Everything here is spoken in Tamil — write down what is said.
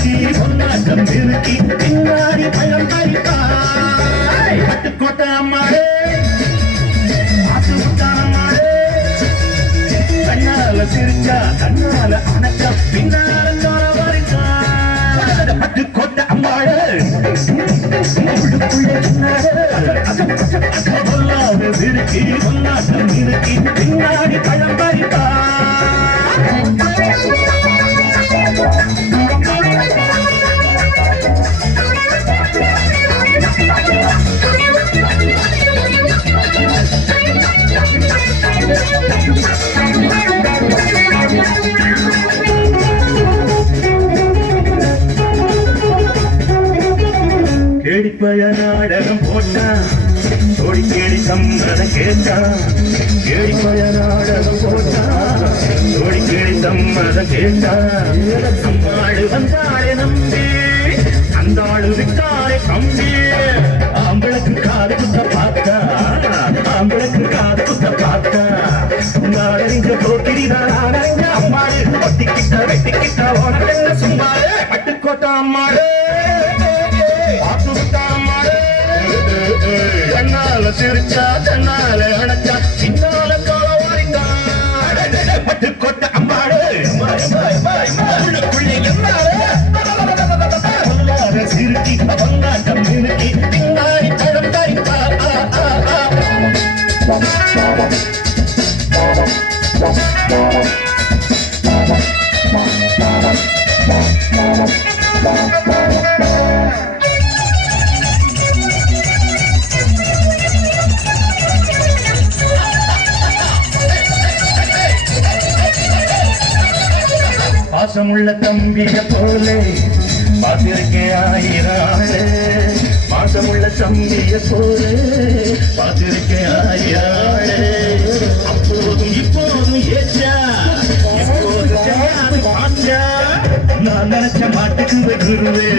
சிறுக்கி பொன்னாட்டம் சிறுக்கி பின்னாடி பழம் பறிப்பாய் பட்டுக்கோட்டை அம்மாடே ஆத்து விட்டான் அம்மாடே கண்ணால சிரிச்சா கண்ணால அணக்க பின்னால தோற வரைக்கான் பட்டுக்கோட்டை அம்மாடே பொல்லாத சிறுக்கி பொன்னாட்டம் சிறுக்கி பின்னாடி பழம் பறிப்பாய் கேடிப்பய நாடகம் போட்டான் ஓடி கேடி சம்மதம் கேட்டான் கேடிப்பய நாடகம் போட்டான் ஓடி கேடி சம்மதம் கேட்டான் அம்மாடு வந்தாளே நம்பி அந்த ஆளு விட்டாளே கம்பி ஆம்பளுக்கு காது குத்த பார்த்தா ஆம்பளுக்கு காது குத்த பார்த்தா நாடறிஞ்ச போக்கிரிதான் நாடறிஞ்ச அம்மாடு ஒட்டிக்கிட்ட வெட்டிக்கிட்ட உனக்கு சும்மாடு பட்டுக்கோட்டை அம்மாடு கண்ணால சிரிச்சா கண்ணால அணைச்சா பின்னால கால வாரிந்தான் பட்டுக்கோட்டை அம்மாடு சிறுக்கி பொன்னாட்டம் சிறுக்கி பின்னாடி பழம் தரிப்பா பாசமுள்ள தம்பிய போலே பார்த்திருக்கேன் ஆயிரம் ஆளு பாசமுள்ள தம்பிய போலே பார்த்திருக்கேன் ஆயிரம் ஆளு அப்போதும் இப்போதும் ஏச்சா எப்போது பாச்சா நான் நினைச்ச மாட்டுக்கு குருவே